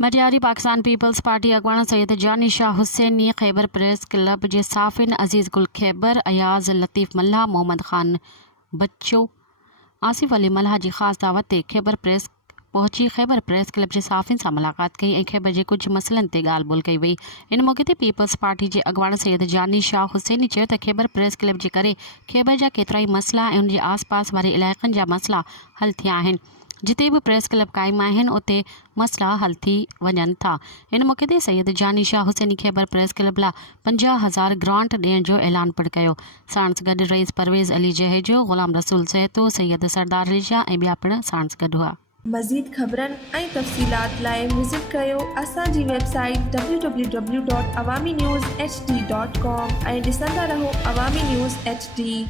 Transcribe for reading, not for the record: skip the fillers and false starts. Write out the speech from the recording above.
Matiari Pakistan peoples party अगवान Syed जानी Shah Husaini Khyber press club जे साफ़िन अज़ीज़ गुल खैबर अयाज़ लतीफ़ मल्हा मोहम्मद ख़ान बच्चो आसिफ अली मल्हा जी ख़ास दावत ते खैबर प्रेस पहुंची खैबर प्रेस क्लब जे साफ़िन सां मुलाक़ात कई ऐं खैबर जे कुछ मसइलनि ते ॻाल्हि ॿोल कई वई। इन मौक़े ते पीपल्स पार्टी जे अगवान सैयद जानी शाह हुसैनी चयो त खैबर प्रेस क्लब जे करे खैबर जा केतिरा ई मसइला ऐं उन जे आस पास वारे इलाइक़नि जा मसइला हल थिया आहिनि। जिते भी प्रेस क्लब कायम आहिनि उते मसइला हल थी वञनि था। इन मौक़े ते सैयद जानी शाह हुसैनी खैबर प्रेस क्लब लाइ 50,000 ग्रांट ॾियण जो ऐलान पिणु कयो। साणस गॾु रईस परवेज़ अली जहेजो, ग़ुलाम रसूल सहतो, सैयद सरदार अली शाह ऐं ॿिया पिणु साणस गॾु हुआ। मज़ीद ख़बरनि ऐं तफ़सीलात लाइ विज़िट कयो असांजी वेबसाइट www.awamiNewsHD.com ऐं ॾिसंदा रहो अवामी न्यूज़ HD।